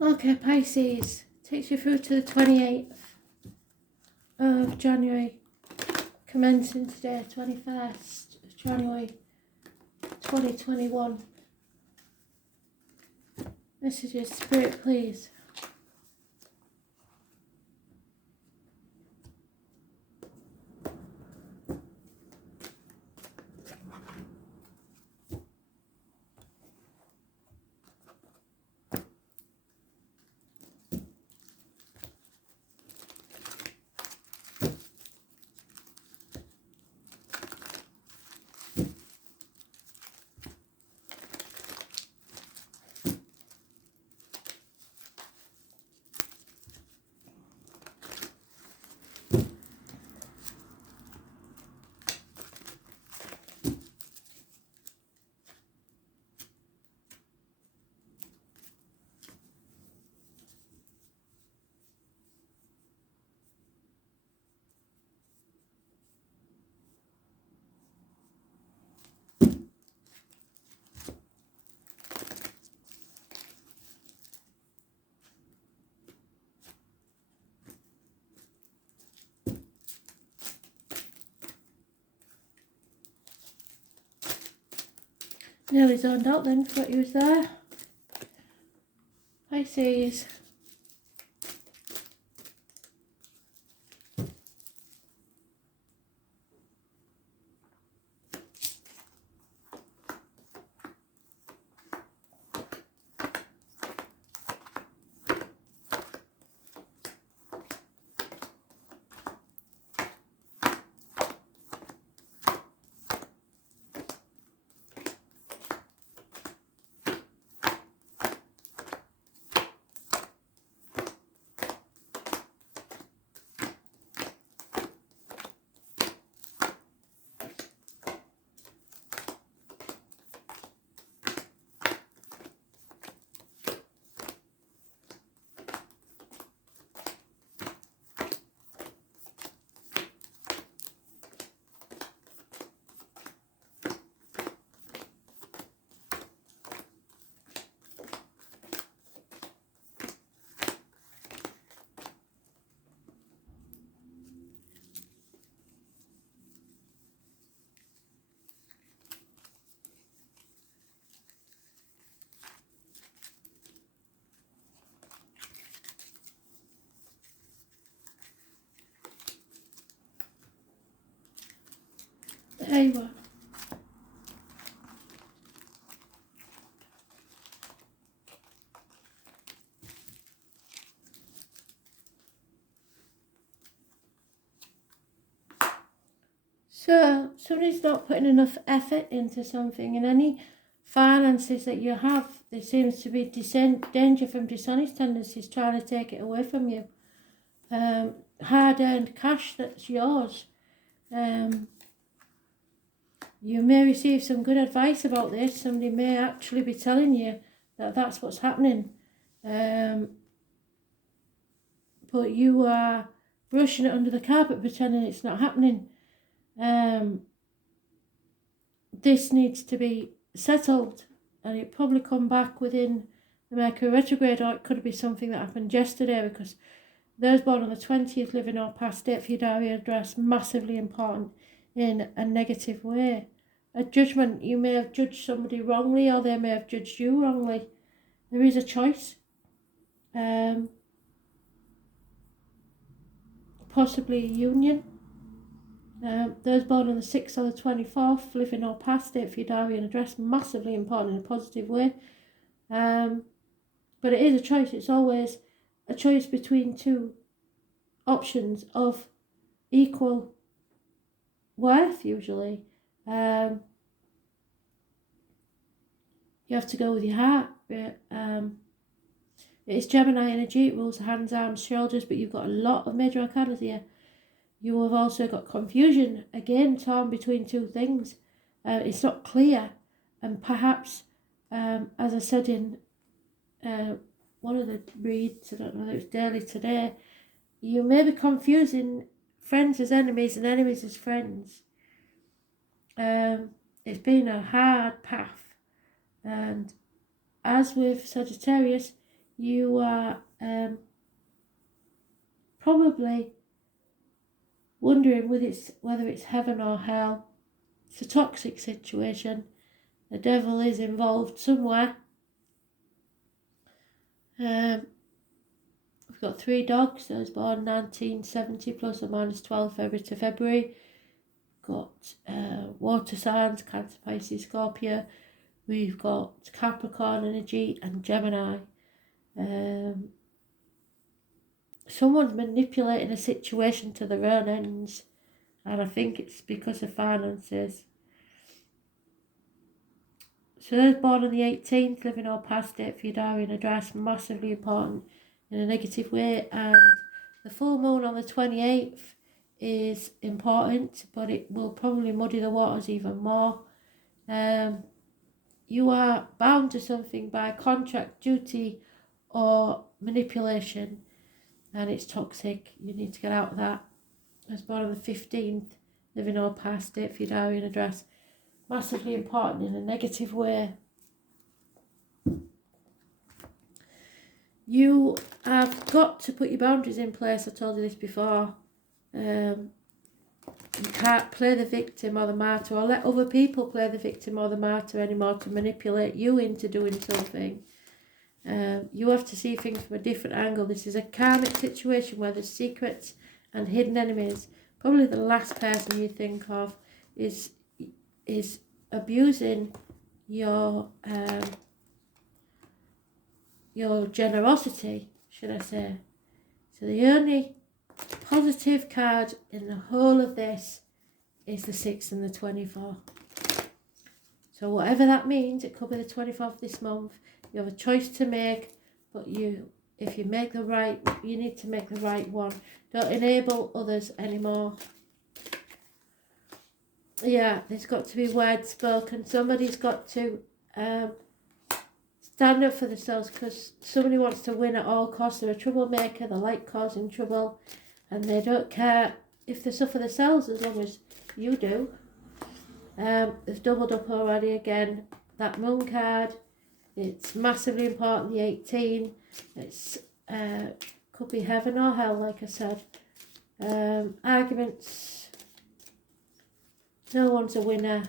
Okay, Pisces, takes you through to the 28th of January, commencing today, 21st of January 2021. Messages, Spirit, please. Nearly zoned out then, thought you was there. Pisces. There you are. So, somebody's not putting enough effort into something, and any finances that you have, there seems to be danger from dishonest tendencies trying to take it away from you. Hard-earned cash that's yours. You may receive some good advice about this. Somebody may actually be telling you that that's what's happening. But you are brushing it under the carpet, pretending it's not happening. This needs to be settled, and it probably come back within the Mercury retrograde, or it could be something that happened yesterday, because those born on the 20th living or past date for your diary address, massively important in a negative way. A judgment, you may have judged somebody wrongly, or they may have judged you wrongly. There is a choice. Possibly a union. Those born on the 6th or the 24th, living or past date for your diary and address, massively important in a positive way. But it is a choice. It's always a choice between two options of equal worth, usually. You have to go with your heart. It's Gemini energy. It rules the hands, arms, shoulders, but you've got a lot of major arcana here. You have also got confusion, again, torn between two things. It's not clear, and perhaps, as I said in one of the reads, I don't know if it was daily today, you may be confusing friends as enemies and enemies as friends. It's been a hard path, and as with Sagittarius, You are probably wondering whether it's heaven or hell. It's a toxic situation. The devil is involved somewhere. We've got 3 dogs. Those born 1970 plus or minus 12 February to February. Got water signs, Cancer, Pisces, Scorpio. We've got Capricorn energy and Gemini. Someone's manipulating a situation to their own ends, and I think it's because of finances. So those born on the 18th, living or past date for your diary and address, massively important in a negative way. And the full moon on the 28th is important, but it will probably muddy the waters even more. You are bound to something by contract, duty, or manipulation, and it's toxic. You need to get out of that. I was born on the 15th, living or past date for your diary and address, massively important in a negative way. You have got to put your boundaries in place. I told you this before. You can't play the victim or the martyr, or let other people play the victim or the martyr anymore to manipulate you into doing something. You have to see things from a different angle. This is a karmic situation where there's secrets and hidden enemies. Probably the last person you think of is abusing your generosity, should I say. So the only positive card in the whole of this is the 6th and the 24th. So whatever that means, it could be the 24th this month. You have a choice to make, but if you make the right, you need to make the right one. Don't enable others anymore. Yeah, there's got to be words spoken. Somebody's got to stand up for themselves, because somebody wants to win at all costs. They're a troublemaker, they like causing trouble, and they don't care if they suffer themselves as long as you do. They've doubled up already again. That moon card, it's massively important, the 18. It's could be heaven or hell, like I said. Arguments, no one's a winner.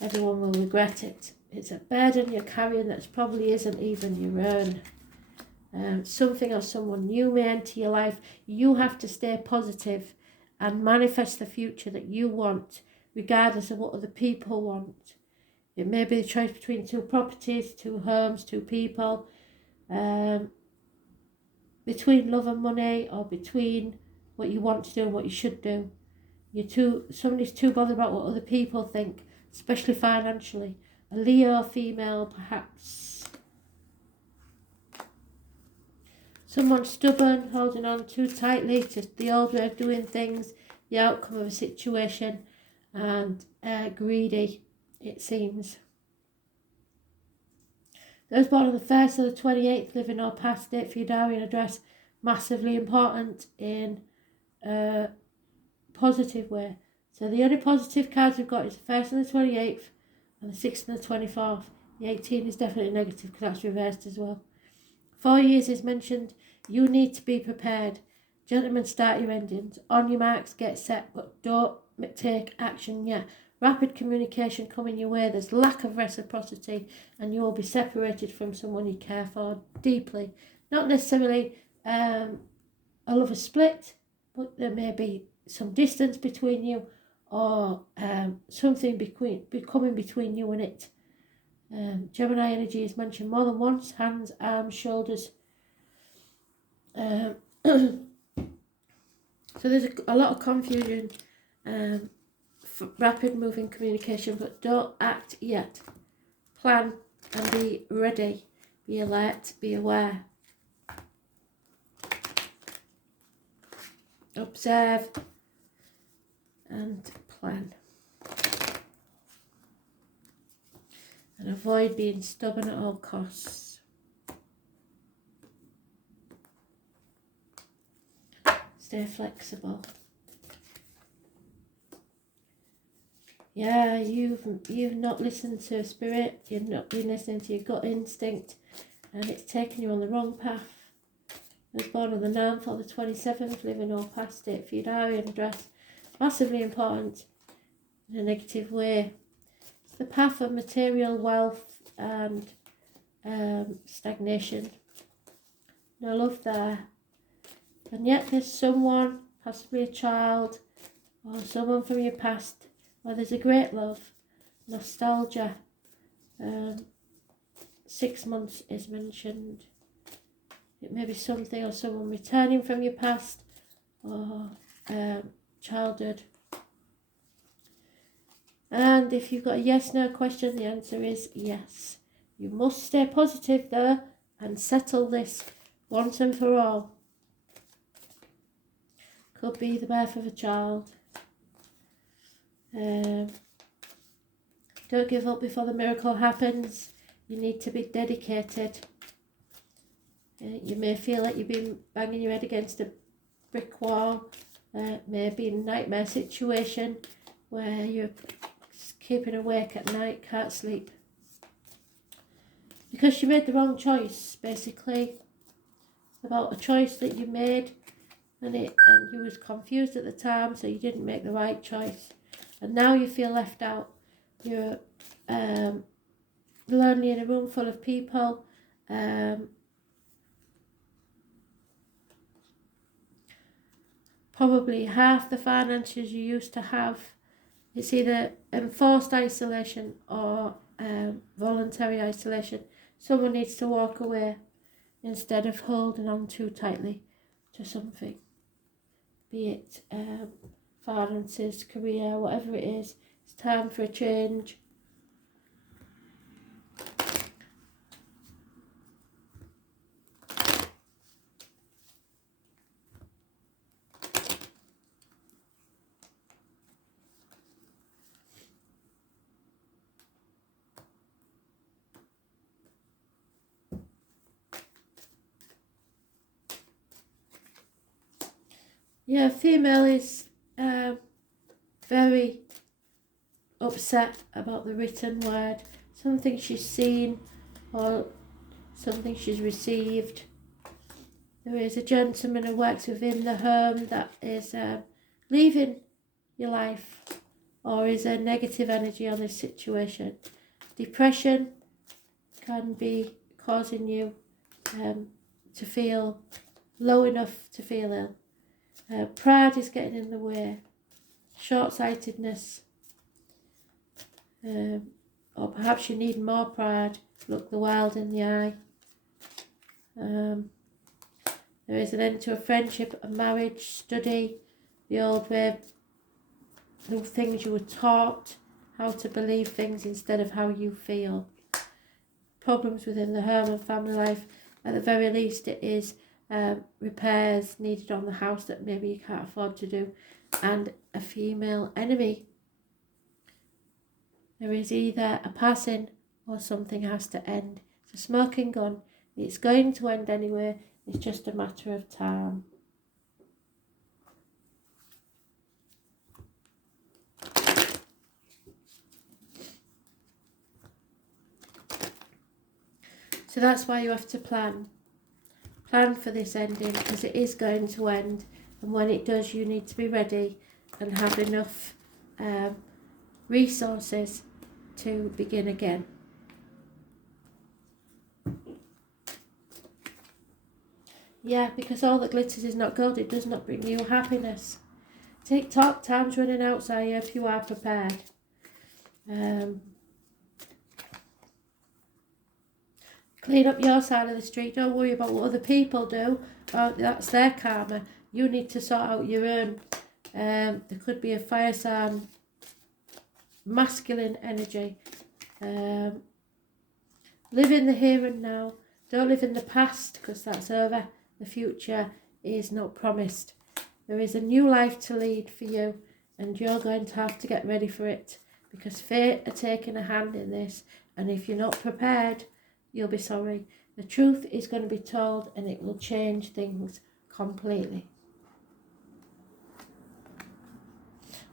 Everyone will regret it. It's a burden you're carrying that probably isn't even your own. Something or someone new may enter your life. You have to stay positive and manifest the future that you want, regardless of what other people want. It may be the choice between 2 properties, 2 homes, 2 people, between love and money, or between what you want to do and what you should do. Somebody's too bothered about what other people think, especially financially. A Leo female, perhaps. Someone stubborn, holding on too tightly to the old way of doing things, the outcome of a situation, and greedy, it seems. Those born on the 1st or the 28th, living or past date for your diary and address, massively important in a positive way. So the only positive cards we've got is the 1st and the 28th, and the 6th and the 24th. The 18 is definitely negative because that's reversed as well. 4 years is mentioned. You need to be prepared. Gentlemen, start your engines. On your marks, get set, but don't take action yet. Rapid communication coming your way. There's lack of reciprocity, and you will be separated from someone you care for deeply. Not necessarily a love split, but there may be some distance between you, or something becoming between you and it. Gemini energy is mentioned more than once. Hands, arms, shoulders. So there's a lot of confusion. Rapid moving communication, but don't act yet. Plan and be ready. Be alert, be aware. Observe and plan. And avoid being stubborn at all costs. Stay flexible. Yeah, you've not listened to spirit. You've not been listening to your gut instinct. and it's taking you on the wrong path. I was born on the 9th or the 27th, living or past it for your diary and address. Massively important in a negative way. It's the path of material wealth and stagnation. No love there. And yet there's someone, possibly a child or someone from your past, where there's a great love, nostalgia. 6 months is mentioned. It may be something or someone returning from your past or childhood. And if you've got a yes/no question, the answer is yes. You must stay positive though and settle this once and for all. Could be the birth of a child. Don't give up before the miracle happens. You need to be dedicated. You may feel like you've been banging your head against a brick wall. Maybe a nightmare situation where you're keeping awake at night, can't sleep. Because you made the wrong choice, basically. About a choice that you made and you was confused at the time, so you didn't make the right choice. And now you feel left out. You're lonely in a room full of people. Probably half the finances you used to have. It's either enforced isolation or voluntary isolation. Someone needs to walk away instead of holding on too tightly to something. Be it finances, career, whatever it is. It's time for a change. Yeah, female is very upset about the written word. Something she's seen or something she's received. There is a gentleman who works within the home that is leaving your life or is a negative energy on this situation. Depression can be causing you to feel low enough to feel ill. Pride is getting in the way. Short-sightedness. Or perhaps you need more pride. Look the world in the eye. There is an end to a friendship, a marriage, study, the old way, the things you were taught, how to believe things instead of how you feel. Problems within the home and family life. At the very least, it is repairs needed on the house that maybe you can't afford to do, and a female enemy. There is either a passing or something has to end. It's a smoking gun. It's going to end anyway. It's just a matter of time. So that's why you have to plan. Plan for this ending, because it is going to end, and when it does you need to be ready and have enough resources to begin again. Yeah, because all that glitters is not gold. It does not bring you happiness. Tick-tock, time's running out, so I hope you are prepared. Clean up your side of the street. Don't worry about what other people do. That's their karma. You need to sort out your own. There could be a fire sign, masculine energy. Live in the here and now. Don't live in the past, because that's over. The future is not promised. There is a new life to lead for you, and you're going to have to get ready for it, because fate are taking a hand in this, and if you're not prepared, you'll be sorry. The truth is going to be told, and it will change things completely.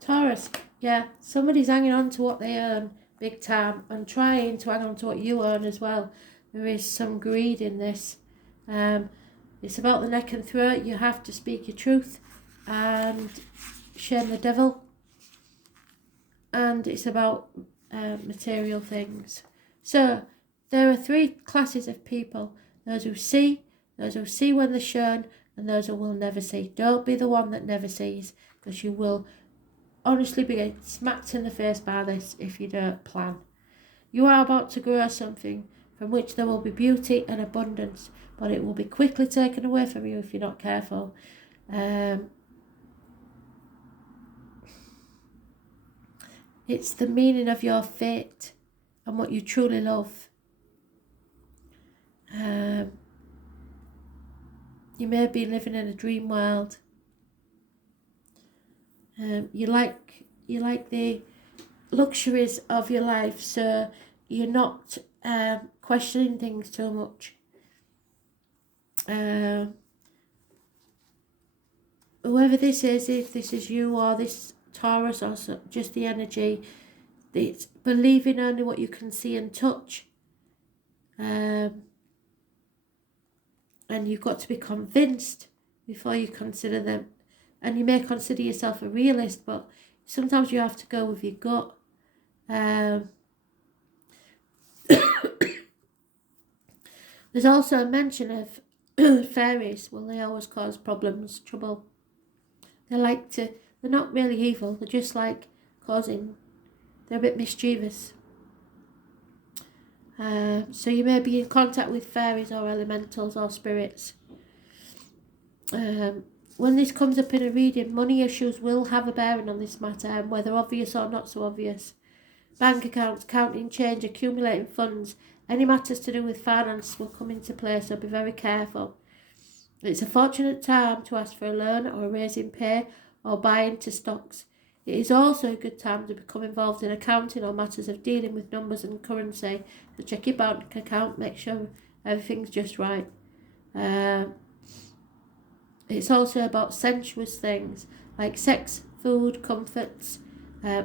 Taurus, yeah, somebody's hanging on to what they earn big time and trying to hang on to what you earn as well. There is some greed in this. It's about the neck and throat. You have to speak your truth and shame the devil. And it's about material things. So there are three classes of people: those who see when they're shown, and those who will never see. Don't be the one that never sees, because you will honestly be smacked in the face by this if you don't plan. You are about to grow something from which there will be beauty and abundance, but it will be quickly taken away from you if you're not careful. It's the meaning of your fate and what you truly love. You may be living in a dream world. You like the luxuries of your life, so you're not questioning things too much. Whoever this is, if this is you or this Taurus or just the energy, it's believing only what you can see and touch. And you've got to be convinced before you consider them. And you may consider yourself a realist, but sometimes you have to go with your gut. There's also a mention of fairies. Well, they always cause problems, trouble. They're not really evil, they're just like they're a bit mischievous. So you may be in contact with fairies or elementals or spirits. When this comes up in a reading, money issues will have a bearing on this matter, whether obvious or not so obvious. Bank accounts, counting change, accumulating funds, any matters to do with finance will come into play, so be very careful. It's a fortunate time to ask for a loan or a raise in pay or buy into stocks. It is also a good time to become involved in accounting or matters of dealing with numbers and currency. So check your bank account, make sure everything's just right. It's also about sensuous things like sex, food, comforts.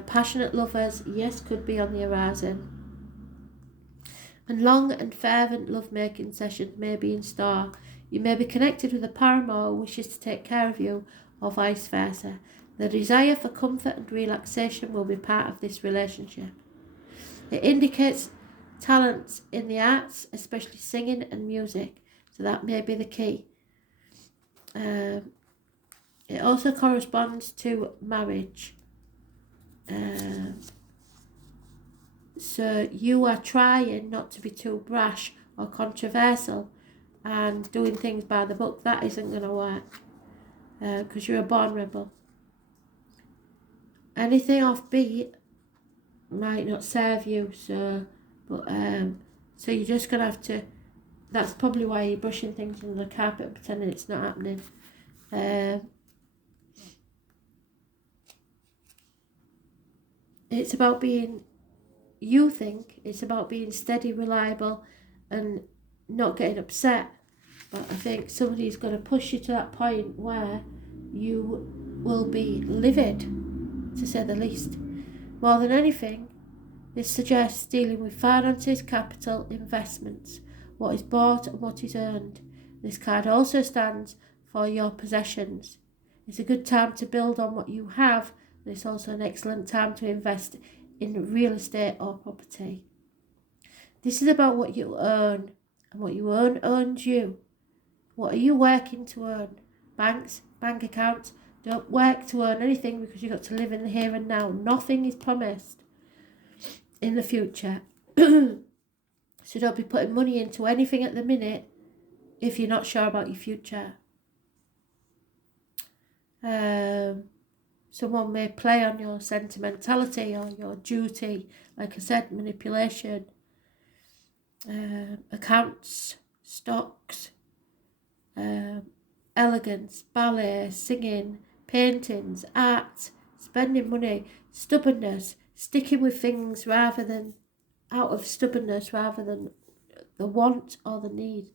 Passionate lovers, yes, could be on the horizon. And long and fervent love-making sessions may be in store. You may be connected with a paramour who wishes to take care of you, or vice versa. The desire for comfort and relaxation will be part of this relationship. It indicates talents in the arts, especially singing and music, so that may be the key. It also corresponds to marriage. So you are trying not to be too brash or controversial and doing things by the book. That isn't going to work because you're a born rebel. Anything offbeat might not serve you, so you're just going to have to, that's probably why you're brushing things under the carpet and pretending it's not happening. It's about being, it's about being steady, reliable and not getting upset. But I think somebody's going to push you to that point where you will be livid, to say the least. More than anything, this suggests dealing with finances, capital, investments, what is bought and what is earned. This card also stands for your possessions. It's a good time to build on what you have, and it's also an excellent time to invest in real estate or property. This is about what you earn, and what you earn owns you. What are you working to earn? Banks, bank accounts, don't work to earn anything because you've got to live in the here and now. Nothing is promised in the future. So don't be putting money into anything at the minute if you're not sure about your future. Someone may play on your sentimentality or your duty, like I said, manipulation. Accounts, stocks, elegance, ballet, singing, paintings, art, spending money, stubbornness, sticking with things rather than out of stubbornness rather than the want or the need,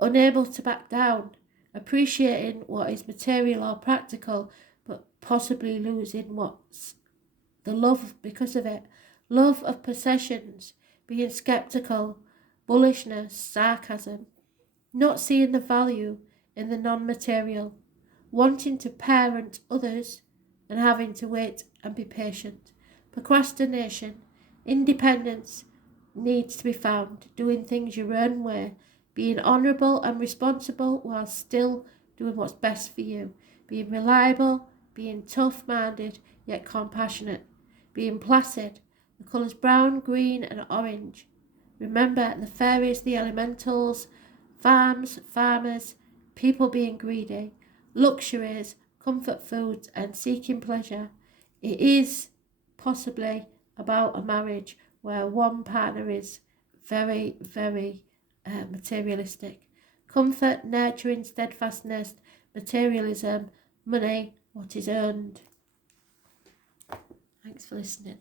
unable to back down, appreciating what is material or practical, but possibly losing what's the love because of it, love of possessions, being skeptical bullishness, sarcasm, not seeing the value in the non-material, wanting to parent others and having to wait and be patient. Procrastination, independence needs to be found, doing things your own way, being honourable and responsible while still doing what's best for you, being reliable, being tough-minded yet compassionate, being placid, the colours brown, green and orange. Remember the fairies, the elementals, farms, farmers, people being greedy, luxuries, comfort foods and seeking pleasure. It is possibly about a marriage where one partner is very, very materialistic. Comfort, nurturing, steadfastness, materialism, money, what is earned. Thanks for listening.